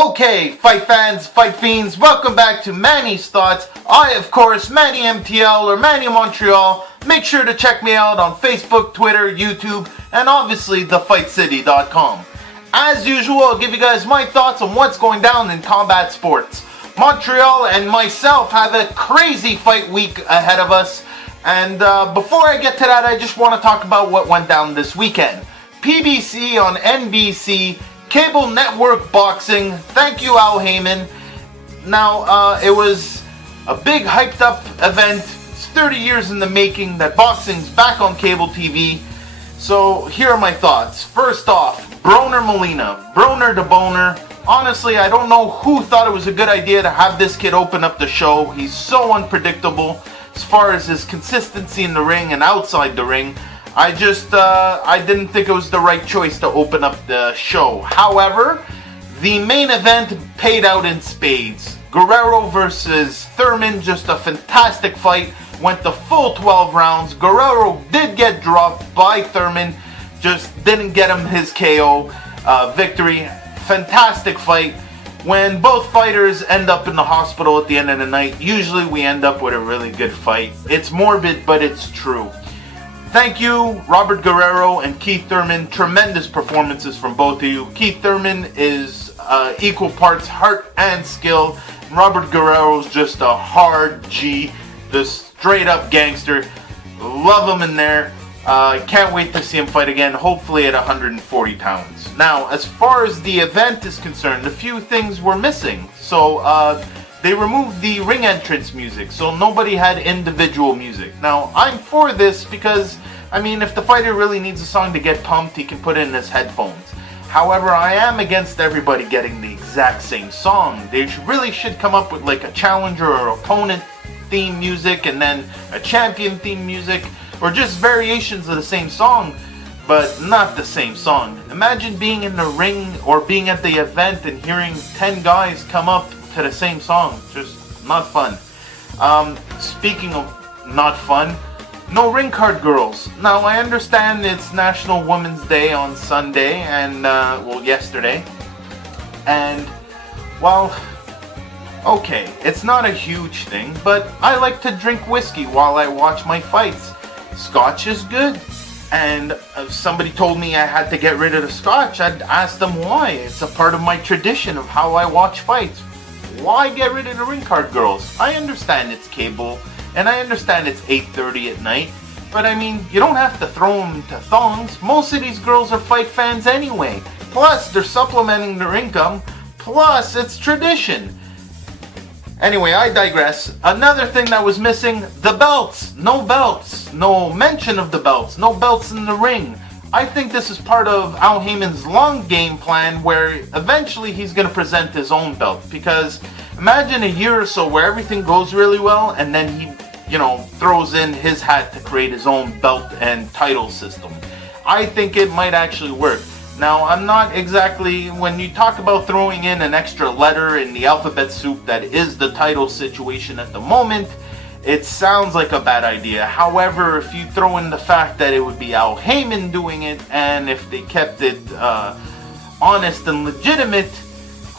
Okay, fight fans, fight fiends, welcome back to Manny's Thoughts. I, of course, Manny MTL or Manny Montreal. Make sure to check me out on Facebook, Twitter, YouTube, and obviously thefightcity.com. As usual, I'll give you guys my thoughts on what's going down in combat sports. Montreal and myself have a crazy fight week ahead of us. And before I get to that, I just want to talk about what went down this weekend. PBC on NBC, Cable Network Boxing. Thank you, Al Heyman. Now, it was a big hyped up event. It's 30 years in the making that boxing's back on cable TV. So here are my thoughts. First off, Broner Molina. Broner to Boner. Honestly, I don't know who thought it was a good idea to have this kid open up the show. He's so unpredictable as far as his consistency in the ring and outside the ring. I didn't think it was the right choice to open up the show. However, the main event paid out in spades. Guerrero versus Thurman, just a fantastic fight. Went the full 12 rounds. Guerrero did get dropped by Thurman, just didn't get him his KO victory. Fantastic fight. When both fighters end up in the hospital at the end of the night, usually we end up with a really good fight. It's morbid, but it's true. Thank you, Robert Guerrero and Keith Thurman. Tremendous performances from both of you. Keith Thurman is equal parts heart and skill. Robert Guerrero's just a hard G, the straight up gangster. Love him in there. Can't wait to see him fight again, hopefully at 140 pounds. Now, as far as the event is concerned, a few things were missing. So, they removed the ring entrance music, so nobody had individual music. Now, I'm for this because, I mean, if the fighter really needs a song to get pumped, he can put it in his headphones. However, I am against everybody getting the exact same song. They really should come up with like a challenger or opponent theme music and then a champion theme music, or just variations of the same song, but not the same song. Imagine being in the ring or being at the event and hearing 10 guys come up to the same song. Just not fun. Speaking of not fun, no ring card girls. Now, I understand it's National Women's Day on Sunday and, well, yesterday. And, well, okay, it's not a huge thing, but I like to drink whiskey while I watch my fights. Scotch is good. And if somebody told me I had to get rid of the scotch, I'd ask them why. It's a part of my tradition of how I watch fights. Why get rid of the ring card girls? I understand it's cable, and I understand it's 8:30 at night, but I mean, you don't have to throw them into thongs. Most of these girls are fight fans anyway. Plus, they're supplementing their income. Plus, it's tradition. Anyway, I digress. Another thing that was missing, the belts. No belts. No mention of the belts. No belts in the ring. I think this is part of Al Heyman's long game plan where eventually he's going to present his own belt. Because imagine a year or so where everything goes really well and then he, throws in his hat to create his own belt and title system. I think it might actually work. Now, I'm not exactly, when you talk about throwing in an extra letter in the alphabet soup that is the title situation at the moment, it sounds like a bad idea. However, if you throw in the fact that it would be Al Heyman doing it, and if they kept it honest and legitimate,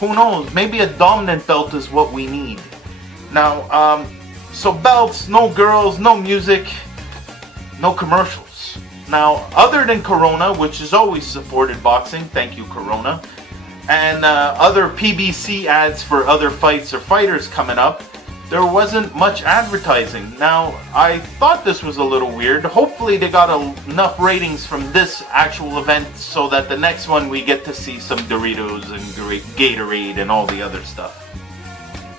who knows? Maybe a dominant belt is what we need. Now, so belts, no girls, no music, no commercials. Now, other than Corona, which has always supported boxing, thank you Corona, and other PBC ads for other fights or fighters coming up, there wasn't much advertising. Now, I thought this was a little weird. Hopefully they got enough ratings from this actual event so that the next one we get to see some Doritos and Gatorade and all the other stuff.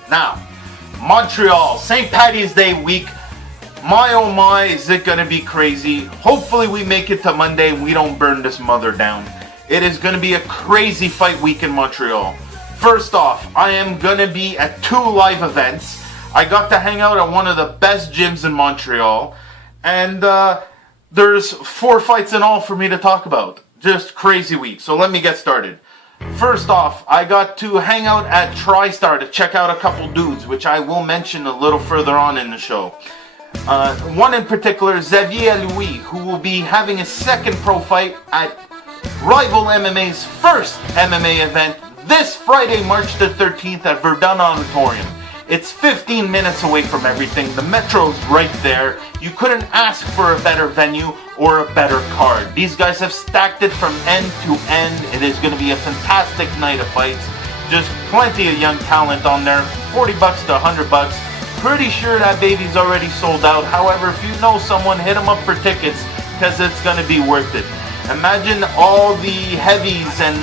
Now, Montreal, St. Paddy's Day week. My oh my, is it gonna be crazy. Hopefully we make it to Monday and we don't burn this mother down. It is gonna be a crazy fight week in Montreal. First off, I am gonna be at 2 live events. I got to hang out at one of the best gyms in Montreal, and there's 4 fights in all for me to talk about. Just crazy week, so let me get started. First off, I got to hang out at Tristar to check out a couple dudes, which I will mention a little further on in the show. One in particular, Xavier Louis, who will be having his second pro fight at RivalMma's first MMA event this Friday, March the 13th at Verdun Auditorium. It's 15 minutes away from everything. The metro's right there. You couldn't ask for a better venue or a better card. These guys have stacked it from end to end. It is going to be a fantastic night of fights. Just plenty of young talent on there. $40 to $100. Pretty sure that baby's already sold out. However, if you know someone, hit them up for tickets because it's going to be worth it. Imagine all the heavies and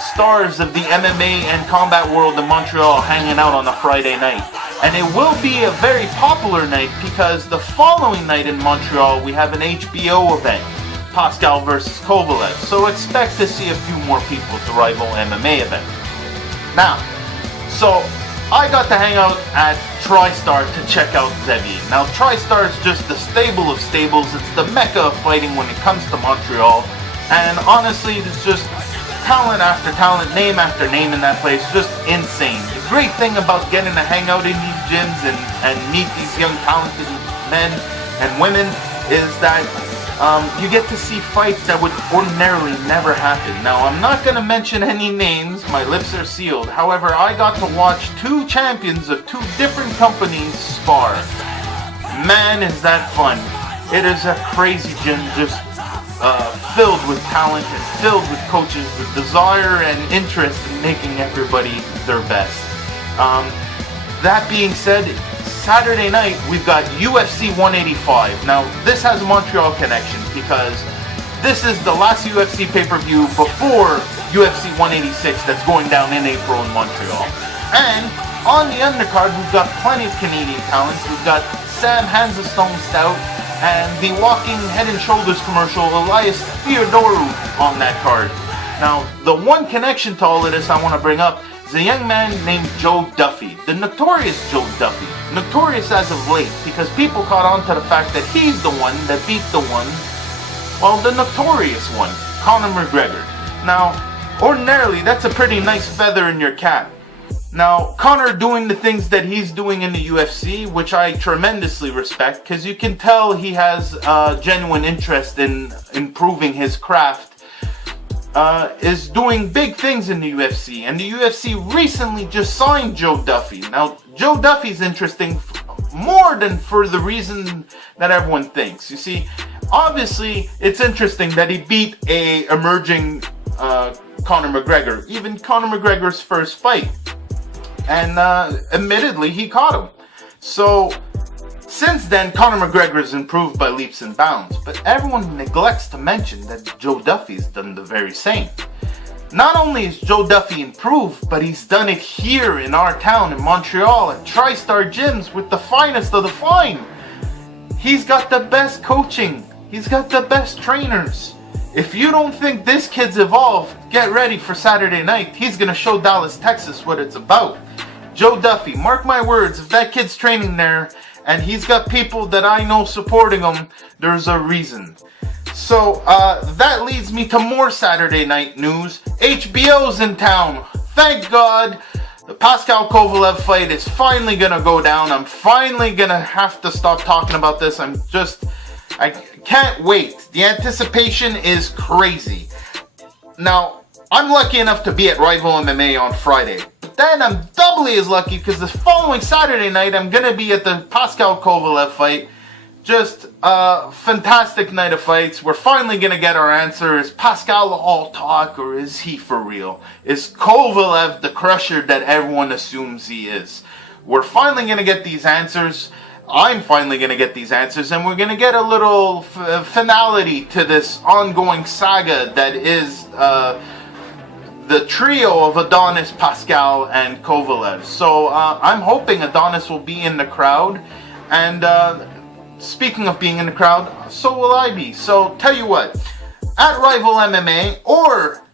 stars of the MMA and combat world in Montreal hanging out on a Friday night. And it will be a very popular night because the following night in Montreal we have an HBO event, Pascal versus Kovalev. So expect to see a few more people at the Rival MMA event. Now, so I got to hang out at Tristar to check out Xavier. Now, Tristar is just the stable of stables. It's the mecca of fighting when it comes to Montreal. And honestly, it's just talent after talent, name after name in that place. Just insane. The great thing about getting to hang out in these gyms and meet these young talented men and women is that you get to see fights that would ordinarily never happen. Now, I'm not going to mention any names. My lips are sealed. However, I got to watch two champions of two different companies spar. Man, is that fun. It is a crazy gym, just filled with talent and filled with coaches with desire and interest in making everybody their best. That being said, Saturday night we've got UFC 185. Now this has a Montreal connection because this is the last UFC pay-per-view before UFC 186 that's going down in April in Montreal. And on the undercard we've got plenty of Canadian talent. We've got Sam Hansa Stone Stout and the walking Head and Shoulders commercial Elias Theodorou on that card. Now the one connection to all of this I want to bring up is a young man named Joe Duffy, the notorious Joe Duffy. Notorious as of late because people caught on to the fact that he's the one that beat the one, well, the notorious one, Conor McGregor. Now, ordinarily, that's a pretty nice feather in your cap. Now, Conor doing the things that he's doing in the UFC, which I tremendously respect, because you can tell he has genuine interest in improving his craft, is doing big things in the UFC, and the UFC recently just signed Joe Duffy. Now, Joe Duffy's interesting more than for the reason that everyone thinks. You see, obviously, it's interesting that he beat a emerging Conor McGregor, even Conor McGregor's first fight, and admittedly, he caught him. So, since then, Conor McGregor has improved by leaps and bounds, but everyone neglects to mention that Joe Duffy's done the very same. Not only has Joe Duffy improved, but he's done it here in our town in Montreal at Tristar gyms with the finest of the fine. He's got the best coaching. He's got the best trainers. If you don't think this kid's evolved, get ready for Saturday night. He's going to show Dallas, Texas what it's about. Joe Duffy, mark my words, if that kid's training there, and he's got people that I know supporting him, there's a reason. So, that leads me to more Saturday night news. HBO's in town. Thank God. The Pascal Kovalev fight is finally going to go down. I'm finally going to have to stop talking about this. I can't wait. The anticipation is crazy. Now, I'm lucky enough to be at Rival MMA on Friday. Then I'm doubly as lucky because the following Saturday night I'm going to be at the Pascal Kovalev fight. Just a fantastic night of fights. We're finally going to get our answer. Is Pascal all talk or is he for real? Is Kovalev the crusher that everyone assumes he is? We're finally going to get these answers. I'm finally going to get these answers, and we're going to get a little finality to this ongoing saga that is the trio of Adonis, Pascal, and Kovalev. So I'm hoping Adonis will be in the crowd, and speaking of being in the crowd, so will I be. So tell you what, at Rival MMA or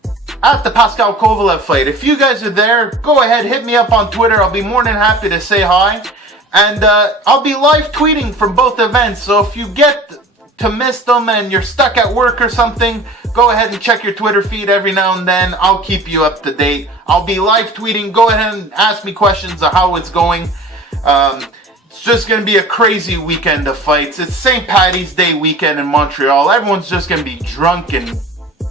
at the Pascal Kovalev fight, if you guys are there, go ahead, hit me up on Twitter. I'll be more than happy to say hi. And I'll be live tweeting from both events, so if you get to miss them and you're stuck at work or something, go ahead and check your Twitter feed every now and then. I'll keep you up to date. I'll be live tweeting. Go ahead and ask me questions of how it's going. It's just going to be a crazy weekend of fights. It's St. Paddy's Day weekend in Montreal. Everyone's just going to be drunk and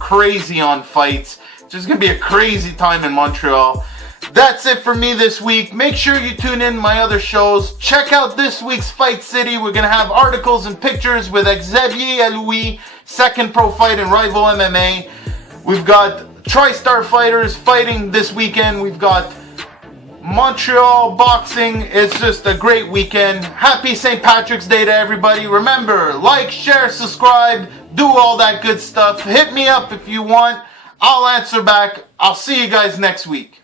crazy on fights. just going to be a crazy time in Montreal. That's it for me this week. Make sure you tune in my other shows. Check out this week's Fight City. We're going to have articles and pictures with Xavier Aloui, second pro fight in RivalMma. We've got Tristar fighters fighting this weekend. We've got Montreal boxing. It's just a great weekend. Happy St. Patrick's Day to everybody. Remember, like, share, subscribe, do all that good stuff. Hit me up if you want. I'll answer back. I'll see you guys next week.